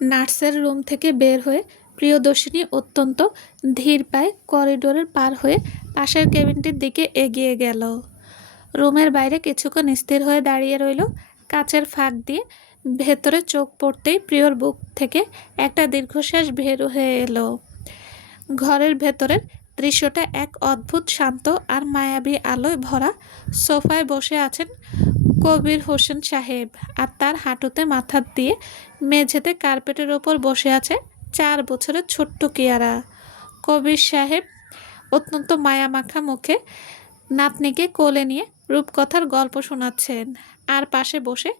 নার্সের রুম থেকে বের হয়ে প্রিয়দর্শিনী অত্যন্ত ধীর পায়ে করিডোরের পার হয়ে পাশের কেবিনটির দিকে এগিয়ে গেল। রুমের বাইরে কিছুক্ষণ স্থির হয়ে দাঁড়িয়ে রইল। কাচের ফাঁক দিয়ে ভেতরে চোখ পড়তেই প্রিয়র বুক থেকে একটা দীর্ঘশ্বাস বের হয়ে এলো। ঘরের ভেতরের দৃশ্যটা এক অদ্ভুত শান্ত আর মায়াবী আলোয় ভরা। সোফায় বসে আছেন কবির হোসেন সাহেব, আর তার হাঁটুতে মাথা দিয়ে মেঝেতে কার্পেটের ওপর বসে আছে 4 বছরের ছোট্ট কিয়ারা। কবির সাহেব অত্যন্ত মায়ামাখা মুখে নাতনিকে কোলে নিয়ে রূপকথার গল্প শোনাচ্ছেন, আর পাশে বসে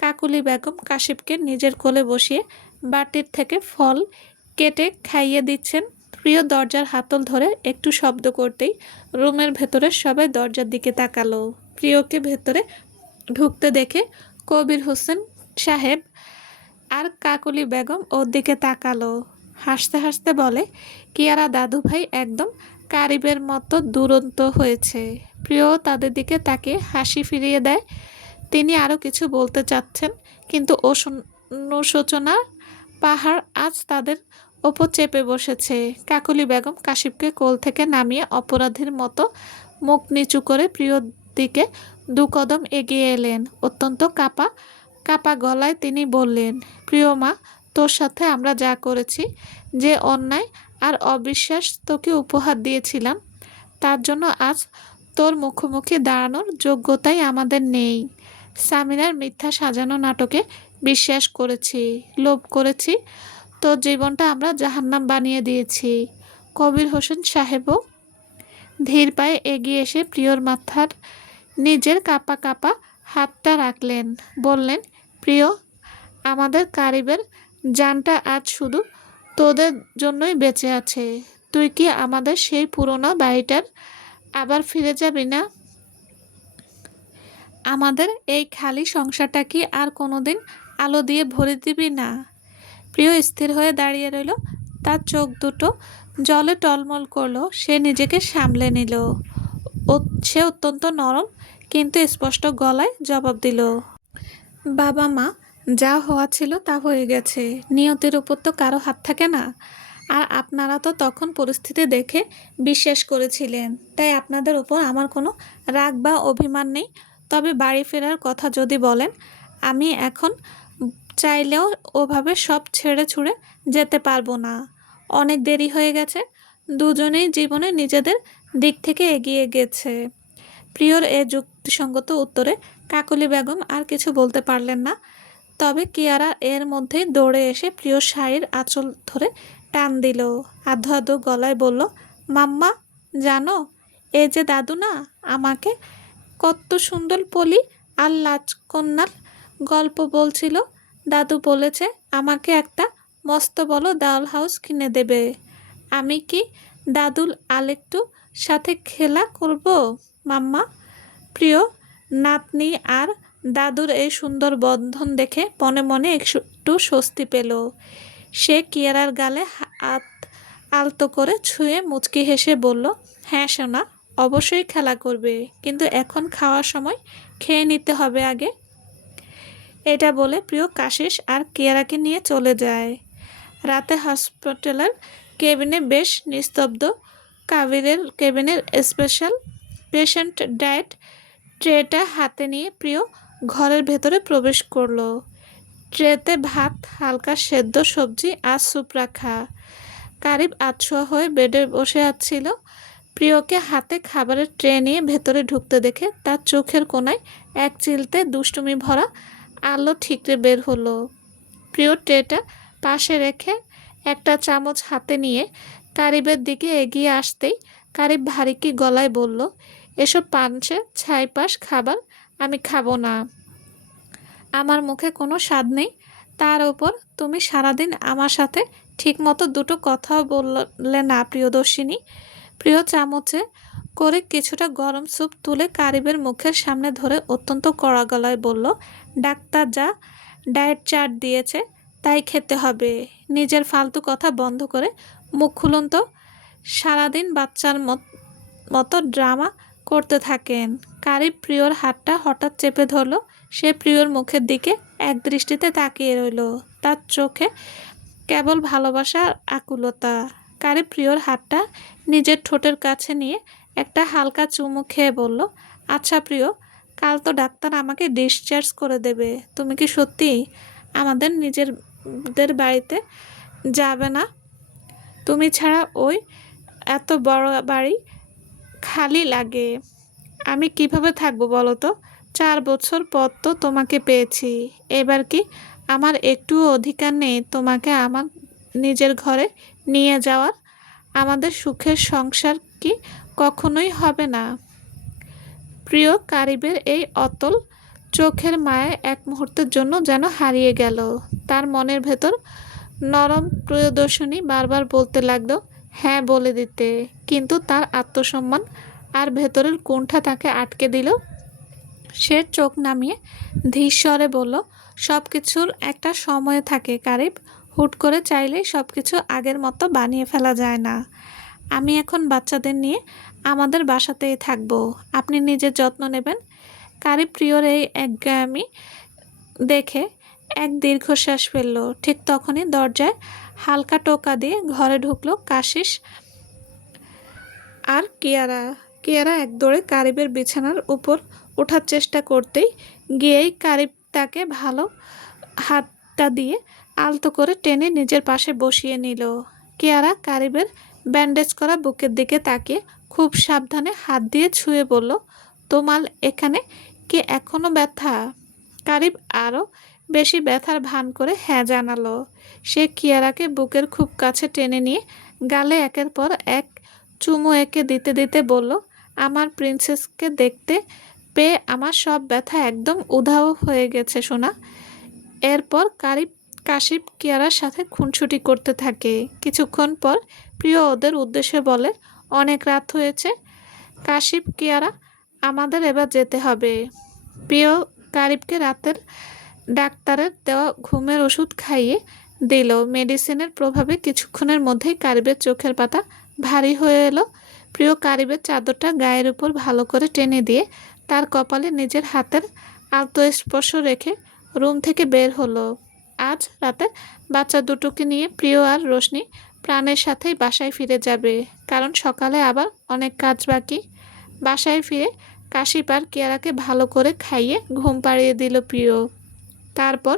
কাকুলি বেগম কাশিপকে নিজের কোলে বসিয়ে বাটির থেকে ফল কেটে খাইয়ে দিচ্ছেন। প্রিয় দরজার হাতল ধরে একটু শব্দ করতেই রুমের ভেতরে সবাই দরজার দিকে তাকালো। প্রিয়কে ভেতরে ঢুকতে দেখে কবির হোসেন সাহেব আর কাকুলি বেগম ওর দিকে তাকালো। হাসতে হাসতে বলে, কিয়ারা দাদু ভাই একদম কারিবের মতো দুরন্ত হয়েছে। প্রিয় তাদের দিকে তাকিয়ে হাসি ফিরিয়ে দেয়। তিনি আরও কিছু বলতে চাচ্ছেন, কিন্তু অনুশোচনার পাহাড় আজ তাদের ওপর চেপে বসেছে। কাকুলি বেগম কাশিপকে কোল থেকে নামিয়ে অপরাধীর মতো মুখ নিচু করে প্রিয়র দিকে 2 কদম এগিয়ে এলেন। অত্যন্ত কাঁপা কাঁপা গলায় তিনি বললেন, প্রিয় মা, তোর সাথে আমরা যা করেছি, যে অন্যায় আর অবিশ্বাস তোকে উপহার দিয়েছিলাম, তার জন্য আজ তোর মুখোমুখি দাঁড়ানোর যোগ্যতাই আমাদের নেই। সামিরার মিথ্যা সাজানো নাটকে বিশ্বাস করেছি, লোভ করেছি, তোর জীবনটা আমরা জাহান্নাম বানিয়ে দিয়েছি। কবির হোসেন সাহেবও ধীর পায়ে এগিয়ে এসে প্রিয়র মাথার নিজের কাঁপা কাঁপা হাতটা রাখলেন। বললেন, প্রিয়, আমাদের কারিবের জানটা আজ শুধু তোদের জন্যই বেঁচে আছে। তুই কি আমাদের সেই পুরোনো বাড়িটার আবার ফিরে যাবি না? আমাদের এই খালি সংসারটা কি আর কোনোদিন আলো দিয়ে ভরে দিবি না? প্রিয় স্থির হয়ে দাঁড়িয়ে রইল। তার চোখ দুটো জলে টলমল করলো। সে নিজেকে সামলে নিল। সে অত্যন্ত নরম কিন্তু স্পষ্ট গলায় জবাব দিল, বাবা মা, যা হওয়া ছিল তা হয়ে গেছে। নিয়তির উপর তো কারো হাত থাকে না। আর আপনারা তো তখন পরিস্থিতি দেখে বিশ্বাস করেছিলেন, তাই আপনাদের উপর আমার কোনো রাগ বা অভিমান নেই। তবে বাড়ি ফেরার কথা যদি বলেন, আমি এখন চাইলেও ওভাবে সব ছেড়ে ছুড়ে যেতে পারবো না। অনেক দেরি হয়ে গেছে। দুজনেই জীবনে নিজেদের দিক থেকে এগিয়ে গেছে। প্রিয়র এ যুক্তিসঙ্গত উত্তরে কাকলি বেগম আর কিছু বলতে পারলেন না। তবে কিয়ারা এর মধ্যেই দৌড়ে এসে প্রিয় শাড়ির আঁচল ধরে টান দিল। আধো আধো গলায় বলল, মাম্মা, জানো, এই যে দাদু না আমাকে কত সুন্দর পলি আর লাজকন্যার গল্প বলছিল। দাদু বলেছে আমাকে একটা মস্ত বড় ডাল হাউস কিনে দেবে। আমি কি দাদুল আলেকটু সাথে খেলা করব মাম্মা? প্রিয় নাতনি আর দাদুর এই সুন্দর বন্ধন দেখে মনে মনে একটু স্বস্তি পেল। সে কিয়ারার গালে হাত আলতো করে ছুঁয়ে মুচকি হেসে বলল, হ্যাঁ সোনা, অবশ্যই খেলা করবে, কিন্তু এখন খাওয়ার সময় খেয়ে নিতে হবে আগে। এটা বলে প্রিয় কাশিস আর কিয়ারাকে নিয়ে চলে যায়। রাতে হসপিটালের কেবিনে বেশ নিস্তব্ধ। কাবিরের কেবিনের স্পেশাল পেশেন্ট ডায়েট ট্রেটা হাতে নিয়ে প্রিয় ঘরের ভেতরে প্রবেশ করলো। ট্রেতে ভাত, হালকা সেদ্ধ সবজি আর স্যুপ রাখা। কারিব আতশোয়া হয়ে বেডে বসে আছিল। প্রিয়কে হাতে খাবারের ট্রে নিয়ে ভেতরে ঢুকতে দেখে তার চোখের কোণায় এক চিলতে দুষ্টুমি ভরা আলো ঠিকরে বের হলো। প্রিয় ট্রেটা পাশে রেখে একটা চামচ হাতে নিয়ে কারিবের দিকে এগিয়ে আসতেই কারিব ভারী গলায় বলল, এসব পাঞ্চে ছাইপাশ খাবার আমি খাবো না। আমার মুখে কোনো স্বাদ নেই। তার ওপর তুমি সারাদিন আমার সাথে ঠিকমতো দুটো কথাও বললে না প্রিয়দর্শিনী। প্রিয় চামচে করে কিছুটা গরম স্যুপ তুলে কারিবের মুখের সামনে ধরে অত্যন্ত কড়া গলায় বলল, ডাক্তার যা ডায়েট চার্ট দিয়েছে তাই খেতে হবে। নিজের ফালতু কথা বন্ধ করে মুখ খুলুন তো। সারাদিন বাচ্চার মতো ড্রামা করতে থাকেন। কারিব প্রিয়র হাতটা হঠাৎ চেপে ধরল। সে প্রিয়র মুখের দিকে এক দৃষ্টিতে তাকিয়ে রইল। তার চোখে কেবল ভালোবাসার আকুলতা। কারিব প্রিয়র হাতটা নিজের ঠোঁটের কাছে নিয়ে একটা হালকা চুমু খেয়ে বলল, আচ্ছা প্রিয়, কাল তো ডাক্তার আমাকে ডিসচার্জ করে দেবে। তুমি কি সত্যিই আমাদের নিজেদের বাড়িতে যাবে না? তুমি ছাড়া ওই এত বড় বাড়ি খালি লাগে। আমি কিভাবে থাকবো বলো তো? 4 বছর পর তো তোমাকে পেয়েছি। এবার কি আমার একটুও অধিকার নেই তোমাকে আমার নিজের ঘরে নিয়ে যাওয়ার? আমাদের সুখের সংসার কি কখনোই হবে না? প্রিয় কারিবের এই অতল চোখের মায়া এক মুহূর্তের জন্য যেন হারিয়ে গেল। তার মনের ভেতর নরম প্রিয়দর্শিনী বারবার বলতে লাগলো হ্যাঁ বলে দিতে, কিন্তু তার আত্মসম্মান আর ভেতরের কুণ্ঠা তাকে আটকে দিল। সে চোখ নামিয়ে ধীর স্বরে বলল, সব কিছুর একটা সময় থাকে কারিব। হুট করে চাইলেই সব কিছু আগের মতো বানিয়ে ফেলা যায় না। আমি এখন বাচ্চাদের নিয়ে আমাদের বাসাতেই থাকবো। আপনি নিজের যত্ন নেবেন। কারিব প্রিয়র এই একগামি দেখে এক দীর্ঘশ্বাস ফেলল। ঠিক তখনই দরজায় হালকা টোকা দিয়ে ঘরে ঢুকলো কাশিস আর কিয়ারা। কিয়ারা এক দৌড়ে কারিবের বিছানার উপর ওঠার চেষ্টা করতেই গিয়েই কারিব তাকে ভালো হাতটা দিয়ে আলতো করে টেনে নিজের পাশে বসিয়ে নিল। কিয়ারা কারিবের ব্যান্ডেজ করা বুকের দিকে তাকিয়ে খুব সাবধানে হাত দিয়ে ছুঁয়ে বলল, তোমার এখানে কি এখনো ব্যথা? কারিব আরও বেশি ব্যথার ভান করে হ্যাঁ জানালো। সে কিয়ারাকে বুকের খুব কাছে টেনে নিয়ে গালে একের পর এক চুমু এঁকে দিতে দিতে বলল, আমার প্রিন্সেসকে দেখতে পেয়ে আমার সব ব্যথা একদম উধাও হয়ে গেছে সোনা। এরপর কাশিপ কিয়ারার সাথে খুনসুটি করতে থাকে। কিছুক্ষণ পর প্রিয় ওদের উদ্দেশ্যে বলে, অনেক রাত হয়েছে কাশিপ কিয়ারা, আমাদের এবার যেতে হবে। প্রিয় কারিবকে রাতের ডাক্তারের দেওয়া ঘুমের ওষুধ খাইয়ে দিল। মেডিসিনের প্রভাবে কিছুক্ষণের মধ্যেই কারিবের চোখের পাতা ভারী হয়ে এলো। প্রিয় কারিবের চাদরটা গায়ের উপর ভালো করে টেনে দিয়ে তার কপালে নিজের হাতের আলতো স্পর্শ রেখে রুম থেকে বের হলো। আজ রাতে বাচ্চা দুটোকে নিয়ে প্রিয় আর রোশনি প্রাণের সাথেই বাসায় ফিরে যাবে, কারণ সকালে আবার অনেক কাজ বাকি। বাসায় ফিরে কাশিপ আর কিয়ারাকে ভালো করে খাইয়ে ঘুম পাড়িয়ে দিল প্রিয়। তারপর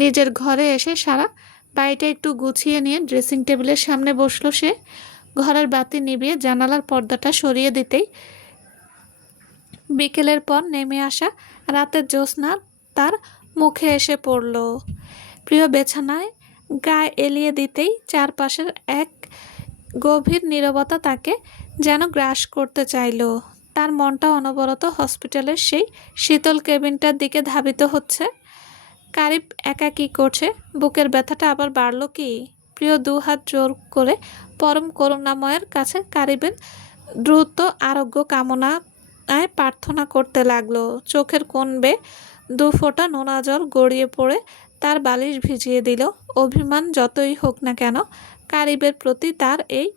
নিজের ঘরে এসে সারা বাড়িটা একটু গুছিয়ে নিয়ে ড্রেসিং টেবিলের সামনে বসলো সে। ঘরের বাতি নিভিয়ে জানালার পর্দাটা সরিয়ে দিতেই বিকেলের পর নেমে আসা রাতের জ্যোৎস্না তার মুখে এসে পড়ল। প্রিয় বিছানায় গা এলিয়ে দিতেই চারপাশের এক গভীর নীরবতা তাকে যেন গ্রাস করতে চাইল। তার মনটা অনবরত হসপিটালের সেই শীতল কেবিনটার দিকে ধাবিত হচ্ছে। কারিব একা কী করছে? বুকের ব্যথাটা আবার বাড়ল কি? প্রিয় দুহাত জোর করে পরম করুণাময়ের কাছে কারিবের দ্রুত আরোগ্য কামনায় প্রার্থনা করতে লাগলো। চোখের কোণ বেয়ে 2 ফোঁটা নোনা জল গড়িয়ে পড়ে তার বালিশ ভিজিয়ে দিল। অভিমান যতই হোক না কেন, কারিবের প্রতি তার এই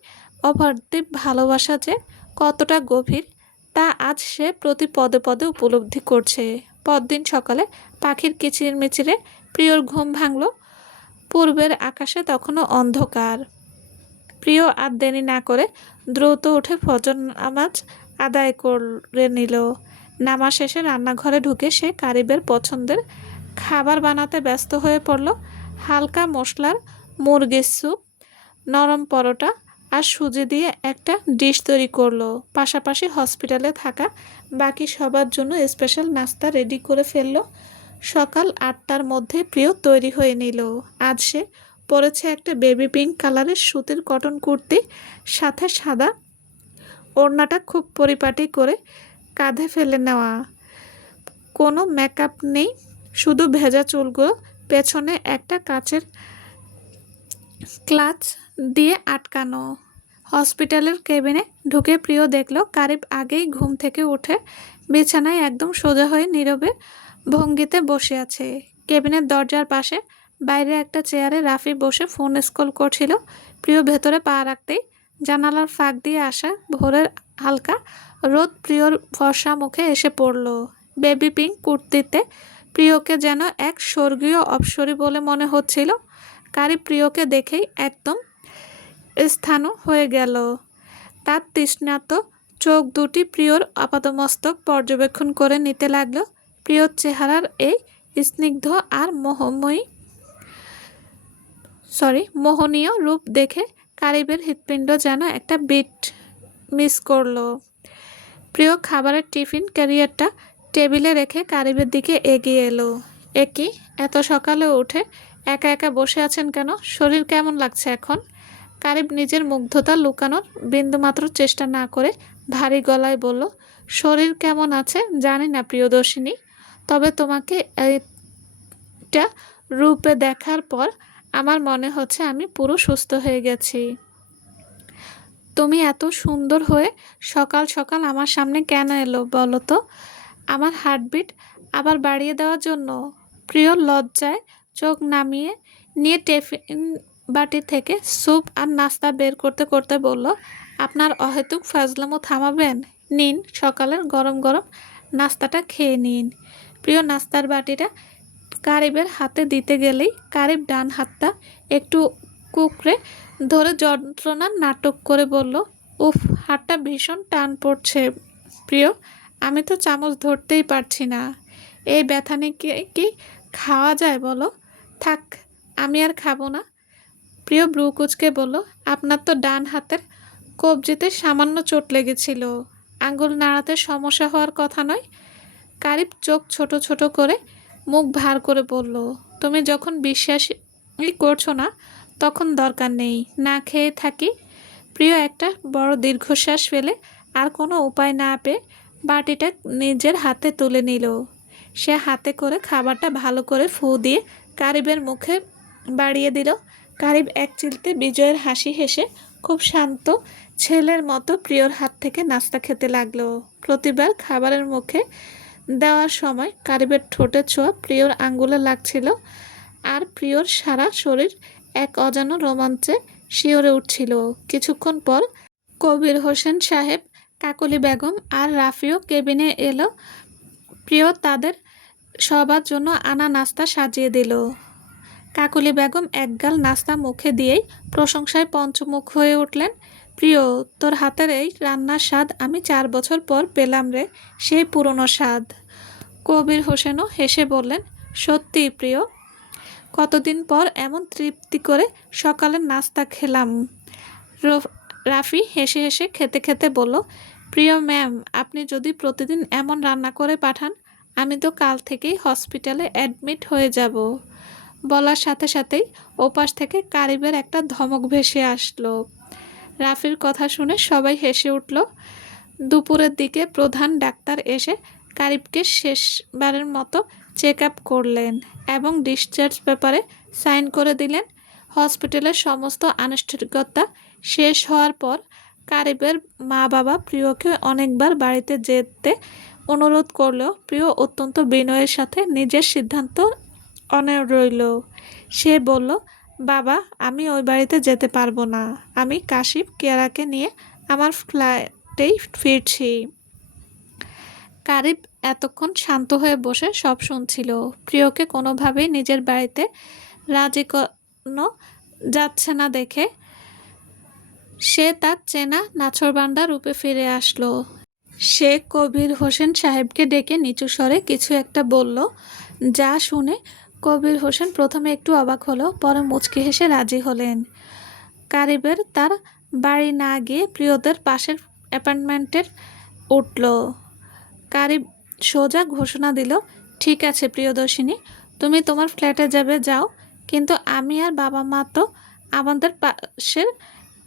অপার্থিব ভালোবাসা যে কতটা গভীর তা আজ সে প্রতি পদে পদে উপলব্ধি করছে। পরদিন সকালে পাখির কিচিরমিচিরে প্রিয়র ঘুম ভাঙল। পূর্বের আকাশে তখনও অন্ধকার। প্রিয় আর দেরি না করে দ্রুত উঠে ফজর নামাজ আদায় করে নিল। নামাজ শেষে রান্নাঘরে ঢুকে সে কারিবের পছন্দের খাবার বানাতে ব্যস্ত হয়ে পড়ল। হালকা মশলার মুরগির স্যুপ, নরম পরোটা আর সুজি দিয়ে একটা ডিশ তৈরি করলো। পাশাপাশি হসপিটালে থাকা বাকি সবার জন্য স্পেশাল নাস্তা রেডি করে ফেললো। সকাল 8টার মধ্যে প্রিয় তৈরি হয়ে নিল। আজ সে পরেছে একটা বেবি পিঙ্ক কালারের সুতির কটন কুর্তি, সাথে সাদা ওড়নাটা খুব পরিপাটি করে কাঁধে ফেলে নেওয়া। কোনো মেকআপ নেই, শুধু ভেজা চুলগুলো পেছনে একটা কাচের ক্লাচ দিয়ে আটকানো। হসপিটালের কেবিনে ঢুকে প্রিয় দেখল কারিব আগেই ঘুম থেকে উঠে বিছানায় একদম সোজা হয়ে নীরবে ভঙ্গিতে বসে আছে। কেবিনের দরজার পাশে বাইরে একটা চেয়ারে রাফি বসে ফোন স্ক্রল করছিল। প্রিয় ভেতরে পা রাখতেই জানালার ফাঁক দিয়ে আসা ভোরের হালকা রোদ প্রিয়র ফর্সা মুখে এসে পড়ল। বেবি পিঙ্ক কুর্তিতে প্রিয়কে যেন এক স্বর্গীয় অপ্সরী বলে মনে হচ্ছিল। কারি প্রিয়কে দেখেই একদম স্থাণু হয়ে গেল। তার তৃষ্ণাত চোখ দুটি প্রিয়র আপাদমস্তক পর্যবেক্ষণ করে নিতে লাগলো। প্রিয়র চেহারার এই স্নিগ্ধ আর মোহনীয় রূপ দেখে কারিবের হৃৎপিণ্ড যেন একটা বিট মিস করলো। প্রিয় খাবারের টিফিন ক্যারিয়ারটা টেবিলে রেখে কারিবের দিকে এগিয়ে এলো। একি এত সকালে উঠে একা একা বসে আছেন কেন? শরীর কেমন লাগছে এখন? কারিব নিজের মুগ্ধতা লুকানোর বিন্দুমাত্র চেষ্টা না করে ভারী গলায় বলল, শরীর কেমন আছে জানি না প্রিয়দর্শিনী, তবে তোমাকে এটা রূপে দেখার পর আমার মনে হচ্ছে আমি পুরো সুস্থ হয়ে গেছি। তুমি এত সুন্দর হয়ে সকাল সকাল আমার সামনে কেন এলো বলো তো? আমার হার্টবিট আবার বাড়িয়ে দেওয়ার জন্য? প্রিয় লজ্জায় চোখ নামিয়ে নিয়ে টিফিন বাটি থেকে স্যুপ আর নাস্তা বের করতে করতে বলল, আপনার অহেতুক ফাজলামো থামাবেন? নিন, সকালের গরম গরম নাস্তাটা খেয়ে নিন। প্রিয় নাস্তার বাটিটা কারিবের হাতে দিতে গেলেই কারিব ডান হাতটা একটু কুকড়ে ধরে যন্ত্রণার নাটক করে বলল, উফ, হাতটা ভীষণ টান পড়ছে প্রিয়, আমি তো চামচ ধরতেই পারছি না। এই ব্যথা নিয়ে কি খাওয়া যায় বলো? থাক, আমি আর খাবো না। প্রিয় ব্রু কুচকে বলল, আপনার তো ডান হাতের কবজিতে সামান্য চোট লেগেছিল, আঙ্গুল নাড়াতে সমস্যা হওয়ার কথা নয়। কারিব চোখ ছোট ছোট করে মুখ ভার করে বলল, তুমি যখন বিশ্বাসই করছো না তখন দরকার নেই, না খেয়ে থাকি। প্রিয় একটা বড় দীর্ঘশ্বাস ফেলে আর কোনো উপায় না পেয়ে বাটিটা নিজের হাতে তুলে নিল। সে হাতে করে খাবারটা ভালো করে ফু দিয়ে কারিবের মুখে বাড়িয়ে দিল। কারিব এক চিলতে বিজয়ের হাসি হেসে খুব শান্ত ছেলের মতো প্রিয়র হাত থেকে নাস্তা খেতে লাগলো। প্রতিবার খাবারের মুখে দেওয়ার সময় কারিবের ঠোঁটের ছোঁয়া প্রিয়র আঙ্গুলে লাগছিল, আর প্রিয়র সারা শরীর এক অজানা রোমাঞ্চে শিওরে উঠছিল। কিছুক্ষণ পর কবির হোসেন সাহেব, কাকলি বেগম আর রাফিও কেবিনে এলো। প্রিয় তাদের সবার জন্য আনা নাস্তা সাজিয়ে দিল। কাকলি বেগম একগাল নাস্তা মুখে দিয়েই প্রশংসায় পঞ্চমুখ হয়ে উঠলেন। প্রিয়, তোর হাতের এই রান্নার স্বাদ আমি 4 বছর পর পেলাম রে, সেই পুরনো স্বাদ। কবির হোসেনও হেসে বললেন, সত্যি প্রিয়, কতদিন পর এমন তৃপ্তি করে সকালের নাস্তা খেলাম। রাফি হেসে হেসে খেতে খেতে বলল, প্রিয় ম্যাম, আপনি যদি প্রতিদিন এমন রান্না করে পাঠান আমি তো কাল থেকেই হসপিটালে অ্যাডমিট হয়ে যাব। বলার সাথে সাথেই ওপাশ থেকে কারিবের একটা ধমক ভেসে আসলো। রাফির কথা শুনে সবাই হেসে উঠল। দুপুরের দিকে প্রধান ডাক্তার এসে কারিবকে শেষবারের মতো চেক আপ করলেন এবং ডিসচার্জ পেপারে সাইন করে দিলেন। হসপিটালের সমস্ত আনুষ্ঠানিকতা শেষ হওয়ার পর কারিবের মা বাবা প্রিয়কে অনেকবার বাড়িতে যেতে অনুরোধ করলেও প্রিয় অত্যন্ত বিনয়ের সাথে নিজের সিদ্ধান্ত অনড় রইল। সে বলল, বাবা, আমি ওই বাড়িতে যেতে পারবো না, আমি কাশিফ কেয়ারাকে নিয়ে আমার ফ্ল্যাটেই ফিরছি। কারিব এতক্ষণ শান্ত হয়ে বসে সব শুনছিল। প্রিয়কে কোনোভাবেই নিজের বাড়িতে রাজি করানো যাচ্ছে না দেখে সে তার চেনা নাছোড়বান্দা রূপে ফিরে আসলো। সে কবির হোসেন সাহেবকে ডেকে নিচু স্বরে কিছু একটা বলল, যা শুনে কবির হোসেন প্রথমে একটু অবাক হলো, পরে মুচকি হেসে রাজি হলেন। কারিবের তার বাড়ি না গিয়ে প্রিয়দের পাশের অ্যাপার্টমেন্টের উঠল। কারিব সোজা ঘোষণা দিল, ঠিক আছে প্রিয়দর্শিনী, তুমি তোমার ফ্ল্যাটে যাবে, যাও, কিন্তু আমি আর বাবা মা তো আমাদের পাশের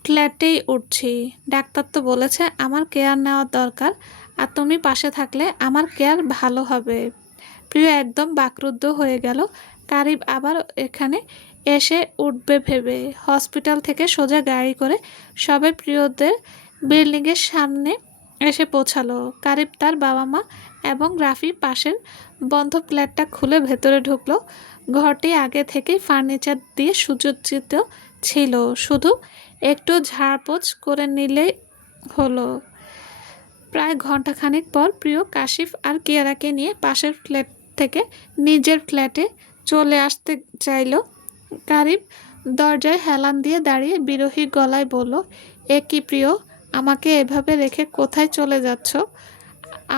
ফ্ল্যাটেই উঠছি। ডাক্তার তো বলেছে আমার কেয়ার নেওয়ার দরকার, আর তুমি পাশে থাকলে আমার কেয়ার ভালো হবে। প্রিয় একদম বাকরুদ্ধ হয়ে গেল। কারিব আবার এখানে এসে উঠবে ভেবে হসপিটাল থেকে সোজা গাড়ি করে সবাই প্রিয়দের বিল্ডিংয়ের সামনে এসে পৌঁছালো। কারিব তার বাবা মা এবং রাফি পাশের বন্ধ ফ্ল্যাটটা খুলে ভেতরে ঢুকলো। ঘরটি আগে থেকেই ফার্নিচার দিয়ে সুসজ্জিত ছিল, শুধু একটু ঝাড়পোছ করে নিলেই হলো। প্রায় ঘন্টাখানেক পর প্রিয় কাশিফ আর কিয়ারাকে নিয়ে পাশের ফ্ল্যাট থেকে নিজের ফ্ল্যাটে চলে আসতে চাইল। কারিব দরজায় হেলান দিয়ে দাঁড়িয়ে বিরহী গলায় বলল, এ কি প্রিয়, আমাকে এভাবে রেখে কোথায় চলে যাচ্ছ?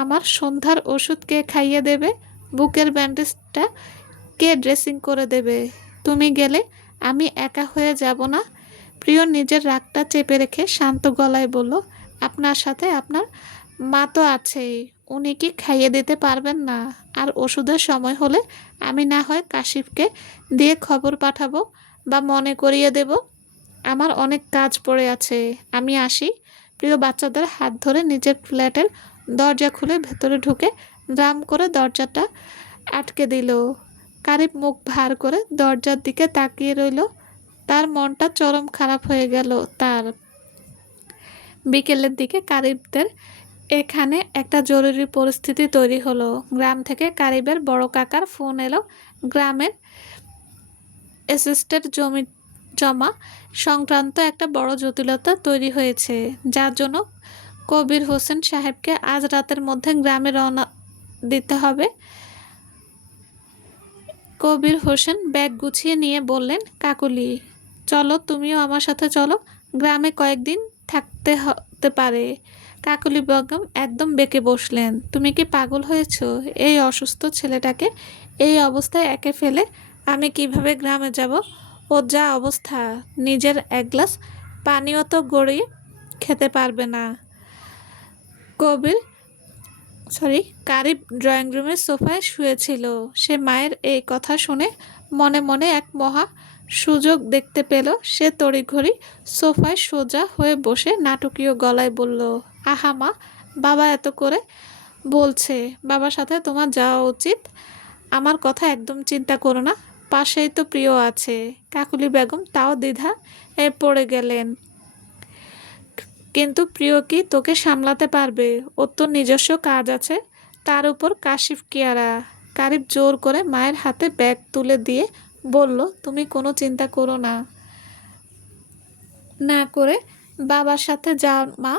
আমার সন্ধ্যার ওষুধ কে খাইয়ে দেবে? বুকের ব্যান্ডেজটা কে ড্রেসিং করে দেবে? তুমি গেলে আমি একা হয়ে যাব না? প্রিয় নিজের রাগটা চেপে রেখে শান্ত গলায় বলল, আপনার সাথে আপনার মা তো আছেই, উনি কি খাইয়ে দিতে পারবেন না? আর ওষুধের সময় হলে আমি না হয় কাশিফকে দিয়ে খবর পাঠাবো বা মনে করিয়ে দেব। আমার অনেক কাজ পড়ে আছে, আমি আসি। প্রিয় বাচ্চাদের হাত ধরে নিজের ফ্ল্যাটের দরজা খুলে ভেতরে ঢুকে দাম করে দরজাটা আটকে দিল। কারিব মুখ ভার করে দরজার দিকে তাকিয়ে রইল। তার মনটা চরম খারাপ হয়ে গেল। তার বিকেলের দিকে কারিবদের এখানে একটা জরুরি পরিস্থিতি তৈরি হলো। গ্রাম থেকে কারিবের বড় কাকার ফোন এলো। গ্রামের এসেস্টের জমি জমা সংক্রান্ত একটা বড় জটিলতা তৈরি হয়েছে, যার জন্য কবির হোসেন সাহেবকে আজ রাতের মধ্যে গ্রামে রওনা দিতে হবে। কবির হোসেন ব্যাগ গুছিয়ে নিয়ে বললেন, কাকুলি চলো, তুমিও আমার সাথে চলো, গ্রামে কয়েকদিন থাকতে হতে পারে। কাকুলি বেগম একদম বেঁকে বসলেন, তুমি কি পাগল হয়েছো? এই অসুস্থ ছেলেটাকে এই অবস্থায় একে ফেলে আমি কিভাবে গ্রামে যাব? ওর যা অবস্থা, নিজের এক গ্লাস পানিও তো গড়িয়ে খেতে পারবে না। কবির কারিব ড্রয়িং রুমের সোফায় শুয়েছিল। সে মায়ের এই কথা শুনে মনে মনে এক মহা সুযোগ দেখতে পেল। সে তড়িঘড়ি সোফায় সোজা হয়ে বসে নাটকীয় গলায় বলল, আহা মা, বাবা এত করে বলছে, বাবার সাথে তোমার যাওয়া উচিত। আমার কথা একদম চিন্তা করো না, পাশেই তো প্রিয় আছে। কাকুলি বেগম তাও দ্বিধা পড়ে গেলেন, কিন্তু প্রিয় কি তোকে সামলাতে পারবে? ওর তো নিজস্ব কাজ আছে, তার উপর কাশিফ কিয়ারা। কারিব জোর করে মায়ের হাতে ব্যাগ তুলে দিয়ে বলল, তুমি কোনো চিন্তা করো না, না করে বাবার সাথে যাও মা,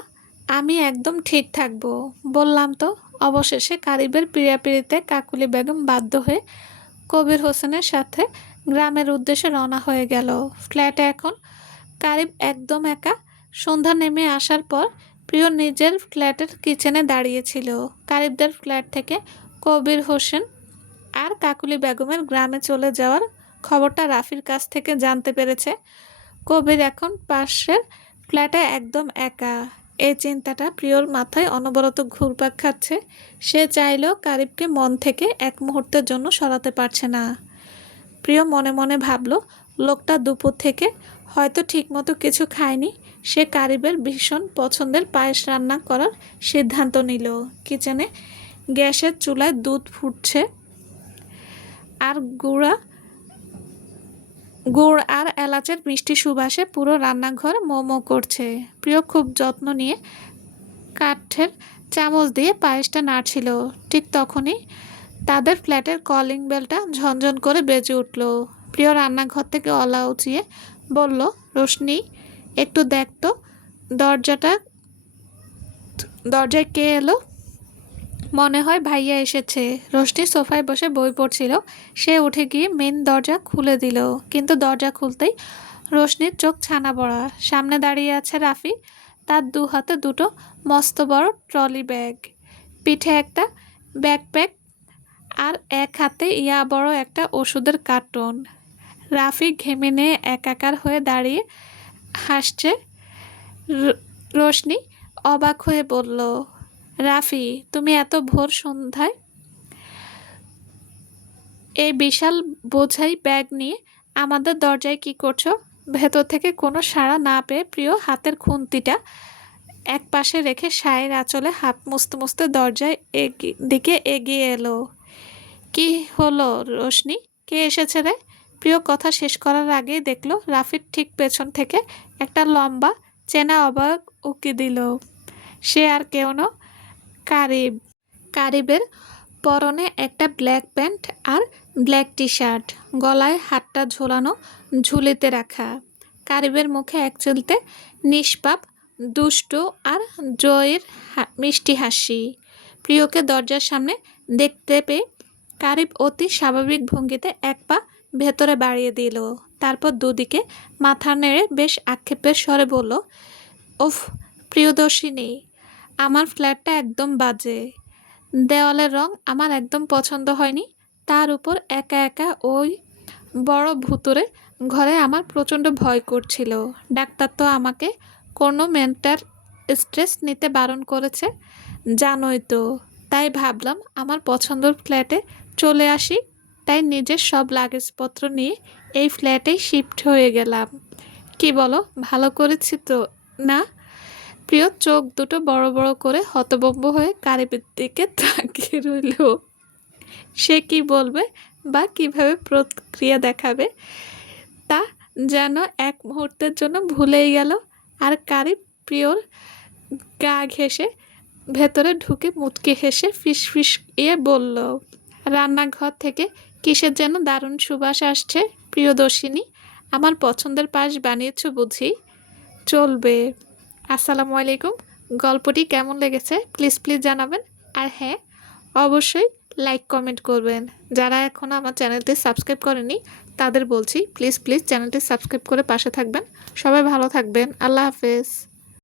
আমি একদম ঠিক থাকবো। বললাম তো। অবশেষে কারিবের পিড়াপিড়িতে কাকুলি বেগম বাধ্য হয়ে কবির হোসেনের সাথে গ্রামের উদ্দেশ্যে রওনা হয়ে গেল। ফ্ল্যাটে এখন কারিব একদম একা। সন্ধ্যা নেমে আসার পর প্রিয় নিজের ফ্ল্যাটের কিচেনে দাঁড়িয়েছিল। কারিবদের ফ্ল্যাট থেকে কবির হোসেন আর কাকুলি বেগমের গ্রামে চলে যাওয়ার খবরটা রাফির কাছ থেকে জানতে পেরেছে। কবির এখন পাশের ফ্ল্যাটে একদম একা। এই চিন্তাটা প্রিয়র মাথায় অনবরত ঘুরপাক খাচ্ছে। সে চাইলেও কারিবকে মন থেকে এক মুহূর্তের জন্য সরাতে পারছে না। প্রিয় মনে মনে ভাবল, লোকটা দুপুর থেকে হয়তো ঠিকমতো কিছু খায়নি। সে কারিবের ভীষণ পছন্দের পায়েস রান্না করার সিদ্ধান্ত নিল। কিচেনে গ্যাসের চুলায় দুধ ফুটছে আর গুড় আর এলাচের মিষ্টি সুবাসে পুরো রান্নাঘর মোমো করছে। প্রিয় খুব যত্ন নিয়ে কাঠের চামচ দিয়ে পায়েসটা নাড়ছিল। ঠিক তখনই তাদের ফ্ল্যাটের কলিং বেলটা ঝনঝন করে বেজে উঠল। প্রিয় রান্নাঘর থেকে অলা উঁচিয়ে বলল, রোশনি, একটু দেখ তো দরজায় কে এলো? মনে হয় ভাইয়া এসেছে। রোশনি সোফায় বসে বই পড়ছিল। সে উঠে গিয়ে মেন দরজা খুলে দিল, কিন্তু দরজা খুলতেই রোশনির চোখ ছানা বড়া। সামনে দাঁড়িয়ে আছে রাফি, তার দু হাতে দুটো মস্ত বড় ট্রলি ব্যাগ, পিঠে একটা ব্যাকপ্যাক আর এক হাতে ইয়া বড় একটা ওষুধের কার্টন। রাফি ঘেমে নিয়ে একাকার হয়ে দাঁড়িয়ে হাসছে। রোশনি অবাক হয়ে বলল, রাফি, তুমি এত ভোর সন্ধ্যায় এই বিশাল বোঝাই ব্যাগ নিয়ে আমাদের দরজায় কি করছো? ভেতর থেকে কোনো সাড়া না পেয়ে প্রিয় হাতের খুন্তিটা এক পাশে রেখে শায়ের আঁচলে হাত মুছতে মুছতে দরজায় দিকে এগিয়ে এলো। কি হলো রোশনি, কে এসেছে রে? প্রিয় কথা শেষ করার আগেই দেখলো রাফির ঠিক পেছন থেকে একটা লম্বা চেনা অবাক উকি দিল। সে আর কেউ না, কারিব। কারিবের পরনে একটা ব্ল্যাক প্যান্ট আর ব্ল্যাক টি শার্ট, গলায় হাতটা ঝোলানো ঝুলিতে রাখা। কারিবের মুখে এক চলতে নিষ্পাপ দুষ্টু আর জয়ের মিষ্টি হাসি। প্রিয়কে দরজার সামনে দেখতে পেয়ে কারিব অতি স্বাভাবিক ভঙ্গিতে এক পা ভেতরে বাড়িয়ে দিল। তারপর দুদিকে মাথা নেড়ে বেশ আক্ষেপের স্বরে বলল, উফ প্রিয়দর্শিনী, আমার ফ্ল্যাটটা একদম বাজে। দেওয়ালের রং আমার একদম পছন্দ হয়নি। তার উপর একা একা ওই বড় ভুতুড়ে ঘরে আমার প্রচণ্ড ভয় করছিল। ডাক্তার তো আমাকে কোনো মেন্টাল স্ট্রেস নিতে বারণ করেছে, জানোই তো। তাই ভাবলাম আমার পছন্দের ফ্ল্যাটে চলে আসি। তাই নিজের সব লাগেজপত্র নিয়ে এই ফ্ল্যাটেই শিফট হয়ে গেলাম। কি বলো, ভালো করেছি তো না? প্রিয় চোখ দুটো বড় বড় করে হতভম্ব হয়ে কারিবের দিকে তাকিয়ে রইল। সে কি বলবে বা কিভাবে প্রতিক্রিয়া দেখাবে তা যেন এক মুহূর্তের জন্য ভুলেই গেল। আর কারিব প্রিয়র গা ঘেঁষে ভেতরে ঢুকে মুচকি হেসে ফিসফিস বলল, রান্নাঘর থেকে কিসের যেন দারুণ সুবাস আসছে। প্রিয়দর্শিনী, আমার পছন্দের পাশ বানিয়েছ বুঝি? চলবে। আসসালামু আলাইকুম। গল্পটি কেমন লেগেছে প্লিজ প্লিজ জানাবেন। আর হ্যাঁ, অবশ্যই লাইক কমেন্ট করবেন। যারা এখনও আমার চ্যানেলটি সাবস্ক্রাইব করেনি তাদের বলছি প্লিজ প্লিজ চ্যানেলটি সাবস্ক্রাইব করে পাশে থাকবেন। সবাই ভালো থাকবেন। আল্লাহ হাফেজ।